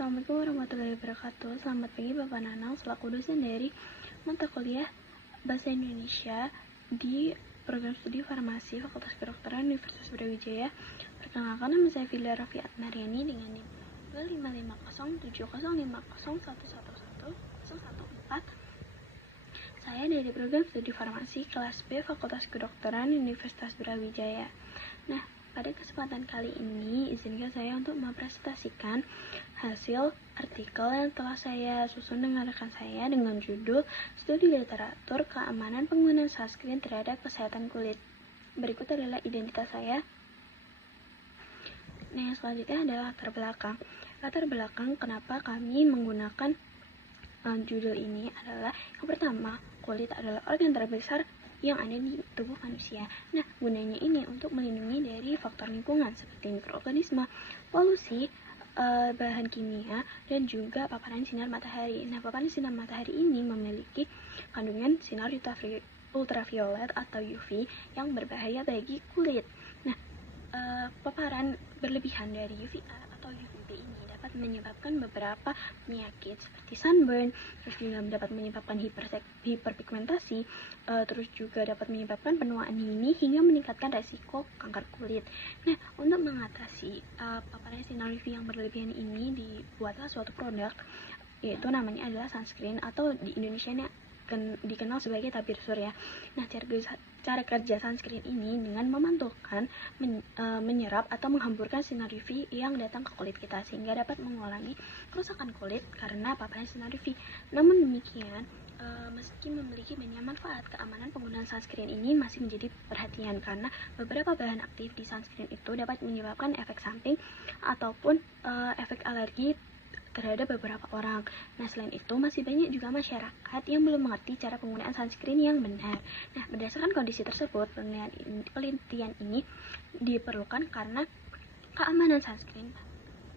Assalamualaikum warahmatullahi wabarakatuh. Selamat pagi Bapak Nanang, selaku dosen dari mata kuliah Bahasa Indonesia di program studi farmasi Fakultas Kedokteran Universitas Brawijaya. Perkenalkan, nama saya Fila Rafiat Mariani dengan NIM 255070501111114. Saya dari program studi farmasi kelas B Fakultas Kedokteran Universitas Brawijaya. Nah, pada kesempatan kali ini, izinkan saya untuk mempresentasikan hasil artikel yang telah saya susun dengan rekan saya dengan judul Studi Literatur Keamanan Penggunaan Sunscreen Terhadap Kesehatan Kulit. Berikut adalah identitas saya. Nah, yang selanjutnya adalah latar belakang. Latar belakang kenapa kami menggunakan judul ini adalah yang pertama, kulit adalah organ terbesar yang ada di tubuh manusia. Nah, gunanya ini untuk melindungi dari faktor lingkungan seperti mikroorganisme, polusi, bahan kimia, dan juga paparan sinar matahari. Nah, paparan sinar matahari ini memiliki kandungan sinar ultraviolet atau UV yang berbahaya bagi kulit. Nah, paparan berlebihan dari UVA atau UVB ini dapat menyebabkan beberapa penyakit seperti sunburn, terus juga dapat menyebabkan hiperpigmentasi, terus juga dapat menyebabkan penuaan dini hingga meningkatkan resiko kanker kulit. Nah, untuk mengatasi paparan sinar UV yang berlebihan ini dibuatlah suatu produk, yaitu namanya adalah sunscreen atau di Indonesia ini dikenal sebagai tabir surya. Nah, cara kerja sunscreen ini dengan memantulkan, menyerap atau menghamburkan sinar UV yang datang ke kulit kita sehingga dapat mengurangi kerusakan kulit karena paparan sinar UV. Namun demikian, meski memiliki banyak manfaat, keamanan penggunaan sunscreen ini masih menjadi perhatian karena beberapa bahan aktif di sunscreen itu dapat menyebabkan efek samping ataupun efek alergi terhadap beberapa orang. Nah, selain itu masih banyak juga masyarakat yang belum mengerti cara penggunaan sunscreen yang benar. Nah, berdasarkan kondisi tersebut, penelitian ini diperlukan karena keamanan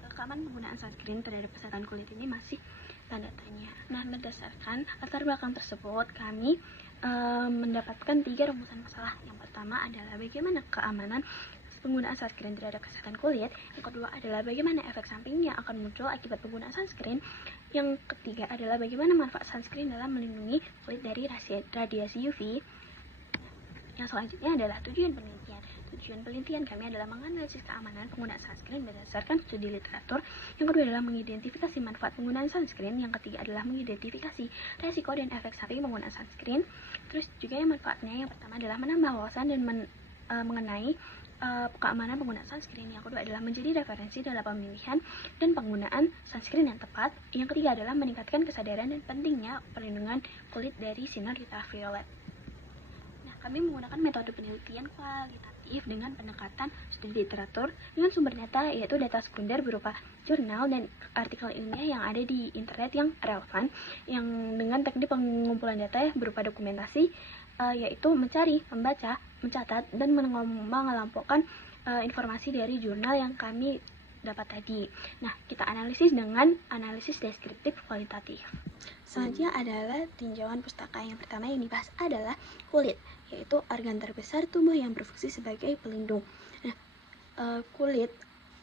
penggunaan sunscreen terhadap kesehatan kulit ini masih tanda tanya. Nah, berdasarkan latar belakang tersebut, kami mendapatkan 3 rumusan masalah. Yang pertama adalah bagaimana keamanan penggunaan sunscreen terhadap kesehatan kulit. Yang kedua adalah bagaimana efek samping yang akan muncul akibat penggunaan sunscreen. Yang ketiga adalah bagaimana manfaat sunscreen dalam melindungi kulit dari radiasi UV. Yang selanjutnya adalah tujuan penelitian. Tujuan penelitian kami adalah menganalisis keamanan penggunaan sunscreen berdasarkan studi literatur. Yang kedua adalah mengidentifikasi manfaat penggunaan sunscreen. Yang ketiga adalah mengidentifikasi resiko dan efek samping penggunaan sunscreen. Terus juga yang manfaatnya, yang pertama adalah menambah wawasan dan mengenai keamanan penggunaan sunscreen. Yang kedua adalah menjadi referensi dalam pemilihan dan penggunaan sunscreen yang tepat. Yang ketiga adalah meningkatkan kesadaran dan pentingnya perlindungan kulit dari sinar ultraviolet. Nah, kami menggunakan metode penelitian kualitatif dengan pendekatan studi literatur dengan sumber data, yaitu data sekunder berupa jurnal dan artikel ilmiah yang ada di internet yang relevan, yang dengan teknik pengumpulan data berupa dokumentasi, yaitu mencari, membaca, mencatat, dan mengelompokkan informasi dari jurnal yang kami dapat tadi. Nah, kita analisis dengan analisis deskriptif kualitatif. Selanjutnya adalah tinjauan pustaka. Yang pertama yang dibahas adalah kulit, yaitu organ terbesar tubuh yang berfungsi sebagai pelindung. Nah, kulit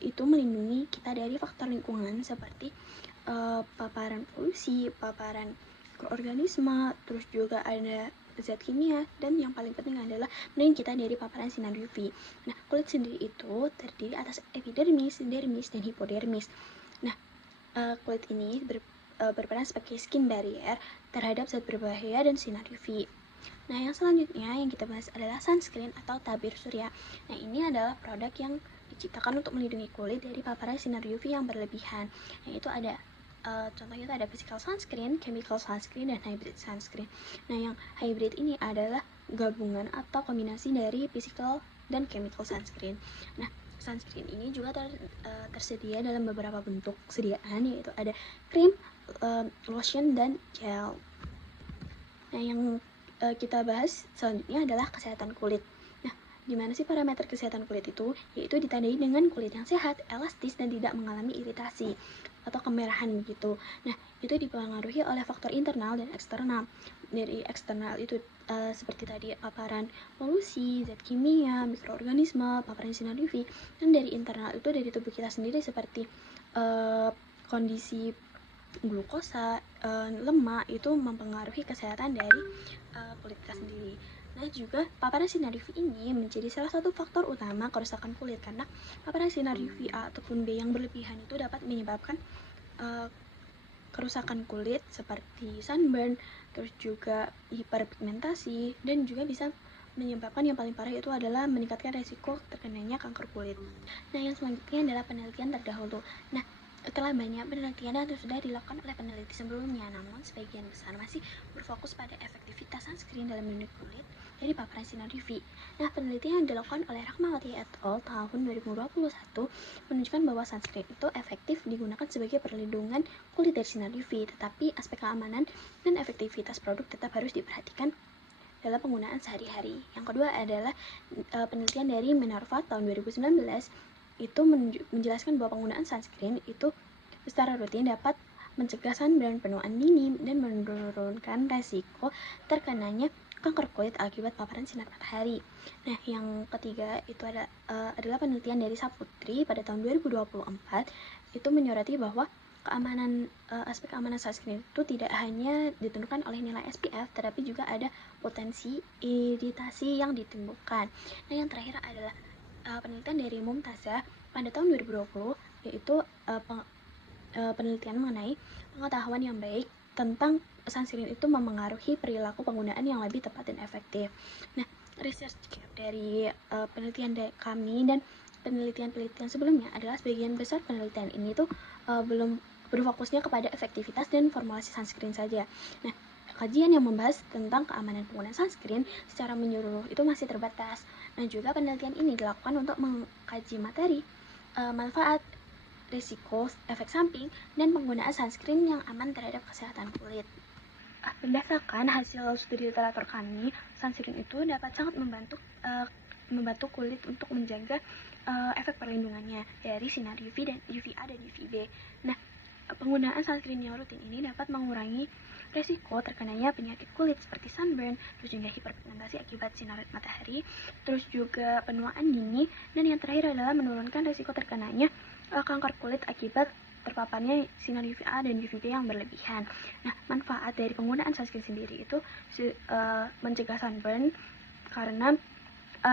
itu melindungi kita dari faktor lingkungan seperti paparan polusi, paparan mikroorganisme, terus juga ada zat kimia, dan yang paling penting adalah melindungi kita dari paparan sinar UV. Nah, kulit sendiri itu terdiri atas epidermis, dermis, dan hipodermis. Nah, kulit ini berperan sebagai skin barrier terhadap zat berbahaya dan sinar UV. Nah, yang selanjutnya yang kita bahas adalah sunscreen atau tabir surya. Nah, ini adalah produk yang diciptakan untuk melindungi kulit dari paparan sinar UV yang berlebihan. Yaitu ada contohnya itu ada physical sunscreen, chemical sunscreen, dan hybrid sunscreen. Nah, yang hybrid ini adalah gabungan atau kombinasi dari physical dan chemical sunscreen. Nah, sunscreen ini juga tersedia dalam beberapa bentuk sediaan, yaitu ada krim, lotion, dan gel. Nah, yang kita bahas selanjutnya adalah kesehatan kulit. Nah, gimana sih parameter kesehatan kulit itu? Yaitu ditandai dengan kulit yang sehat, elastis, dan tidak mengalami iritasi atau kemerahan begitu. Nah, itu dipengaruhi oleh faktor internal dan eksternal. Dari eksternal itu seperti tadi paparan polusi, zat kimia, mikroorganisme, paparan sinar UV. Dan dari internal itu dari tubuh kita sendiri seperti kondisi glukosa, lemak itu mempengaruhi kesehatan dari kulit kita sendiri. Nah, juga paparan sinar UV ini menjadi salah satu faktor utama kerusakan kulit karena paparan sinar UV A ataupun B yang berlebihan itu dapat menyebabkan kerusakan kulit seperti sunburn, terus juga hiperpigmentasi, dan juga bisa menyebabkan yang paling parah itu adalah meningkatkan resiko terkenanya kanker kulit. Nah, yang selanjutnya adalah penelitian terdahulu. Nah, telah banyak penelitian yang sudah dilakukan oleh peneliti sebelumnya, namun sebagian besar masih berfokus pada efektivitas sunscreen dalam melindungi kulit dari paparan sinar UV. Nah, penelitian yang dilakukan oleh Rahmawati et al. Tahun 2021 menunjukkan bahwa sunscreen itu efektif digunakan sebagai perlindungan kulit dari sinar UV, tetapi aspek keamanan dan efektivitas produk tetap harus diperhatikan dalam penggunaan sehari-hari. Yang kedua adalah penelitian dari Minerva tahun 2019 itu menjelaskan bahwa penggunaan sunscreen itu secara rutin dapat mencegah sunburn, penuaan dini, dan menurunkan resiko terkenanya kanker kulit akibat paparan sinar matahari. Nah, yang ketiga itu adalah penelitian dari Saputri pada tahun 2024 itu menyoroti bahwa aspek keamanan sunscreen itu tidak hanya ditentukan oleh nilai SPF, tetapi juga ada potensi iritasi yang ditimbulkan. Nah, yang terakhir adalah penelitian dari Mumtazah pada tahun 2020, yaitu penelitian mengenai pengetahuan yang baik tentang sunscreen itu memengaruhi perilaku penggunaan yang lebih tepat dan efektif. Nah, research gap dari penelitian kami dan penelitian-penelitian sebelumnya adalah sebagian besar penelitian ini tuh belum berfokusnya kepada efektivitas dan formulasi sunscreen saja. Nah, kajian yang membahas tentang keamanan penggunaan sunscreen secara menyeluruh itu masih terbatas. Nah, juga penelitian ini dilakukan untuk mengkaji materi, manfaat, risiko, efek samping, dan penggunaan sunscreen yang aman terhadap kesehatan kulit. Berdasarkan hasil studi literatur kami, sunscreen itu dapat sangat membantu kulit untuk menjaga efek perlindungannya dari sinar UV dan UVA dan UVB. Nah, penggunaan sunscreen yang rutin ini dapat mengurangi resiko terkenanya penyakit kulit seperti sunburn, terus juga hiperpigmentasi akibat sinar matahari, terus juga penuaan dini, dan yang terakhir adalah menurunkan resiko terkenanya kanker kulit akibat terpaparnya sinar UVA dan UVB yang berlebihan. Nah, manfaat dari penggunaan sunscreen sendiri itu mencegah sunburn karena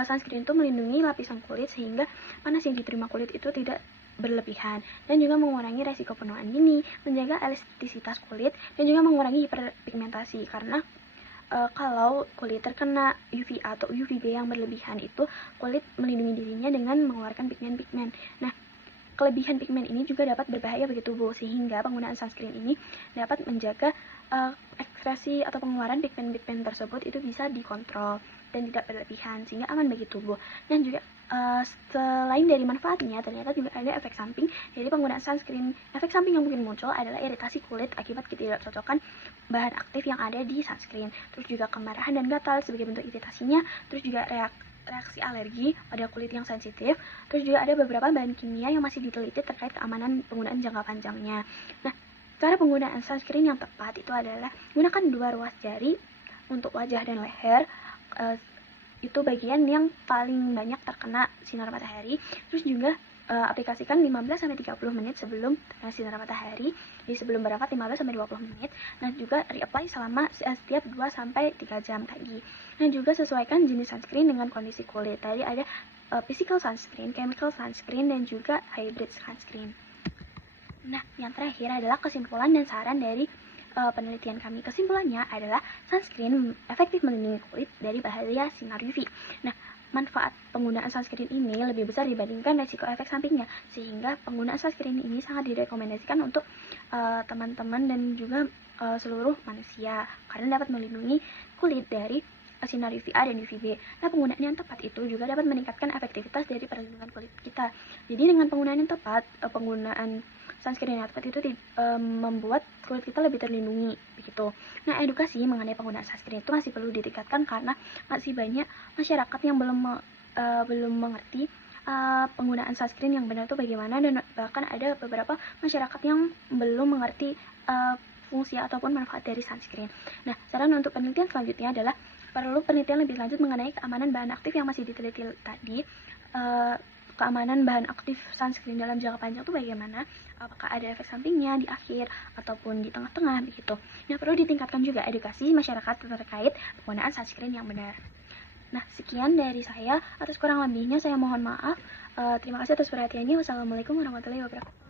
sunscreen itu melindungi lapisan kulit sehingga panas yang diterima kulit itu tidak berlebihan, dan juga mengurangi resiko penuaan dini, menjaga elastisitas kulit, dan juga mengurangi hiperpigmentasi karena kalau kulit terkena UVA atau UVB yang berlebihan itu kulit melindungi dirinya dengan mengeluarkan pigmen-pigmen. Nah, kelebihan pigmen ini juga dapat berbahaya bagi tubuh, sehingga penggunaan sunscreen ini dapat menjaga ekspresi atau pengeluaran pigmen-pigmen tersebut itu bisa dikontrol dan tidak berlebihan sehingga aman bagi tubuh. Dan juga selain dari manfaatnya, ternyata juga ada efek samping dari penggunaan sunscreen. Efek samping yang mungkin muncul adalah iritasi kulit akibat ketidakcocokan bahan aktif yang ada di sunscreen, terus juga kemarahan dan gatal sebagai bentuk iritasinya, terus juga reaksi alergi pada kulit yang sensitif, terus juga ada beberapa bahan kimia yang masih diteliti terkait keamanan penggunaan jangka panjangnya. Nah, cara penggunaan sunscreen yang tepat itu adalah gunakan 2 ruas jari untuk wajah dan leher, itu bagian yang paling banyak terkena sinar matahari. Terus juga aplikasikan 15-30 menit sebelum terkena sinar matahari, jadi sebelum berangkat 15-20 menit, dan juga reapply selama setiap 2-3 jam lagi. Dan juga sesuaikan jenis sunscreen dengan kondisi kulit. Tadi ada physical sunscreen, chemical sunscreen, dan juga hybrid sunscreen. Nah, yang terakhir adalah kesimpulan dan saran dari penelitian kami. Kesimpulannya adalah sunscreen efektif melindungi kulit dari bahaya sinar UV. Nah, manfaat penggunaan sunscreen ini lebih besar dibandingkan resiko efek sampingnya, sehingga penggunaan sunscreen ini sangat direkomendasikan untuk teman-teman dan juga seluruh manusia karena dapat melindungi kulit dari sinar UVA dan UVB. Nah, penggunaan yang tepat itu juga dapat meningkatkan efektivitas dari perlindungan kulit kita. Jadi dengan penggunaan yang tepat, penggunaan sunscreen yang tepat itu membuat kulit kita lebih terlindungi begitu. Nah, edukasi mengenai penggunaan sunscreen itu masih perlu ditingkatkan karena masih banyak masyarakat yang belum mengerti penggunaan sunscreen yang benar itu bagaimana, dan bahkan ada beberapa masyarakat yang belum mengerti fungsi ataupun manfaat dari sunscreen. Nah, saran untuk penelitian selanjutnya adalah perlu penelitian lebih lanjut mengenai keamanan bahan aktif yang masih diteliti tadi, keamanan bahan aktif sunscreen dalam jangka panjang itu bagaimana, apakah ada efek sampingnya di akhir ataupun di tengah-tengah begitu. Nah, perlu ditingkatkan juga edukasi masyarakat terkait penggunaan sunscreen yang benar. Nah, sekian dari saya. Atas kurang lebihnya saya mohon maaf. Terima kasih atas perhatiannya. Wassalamualaikum warahmatullahi wabarakatuh.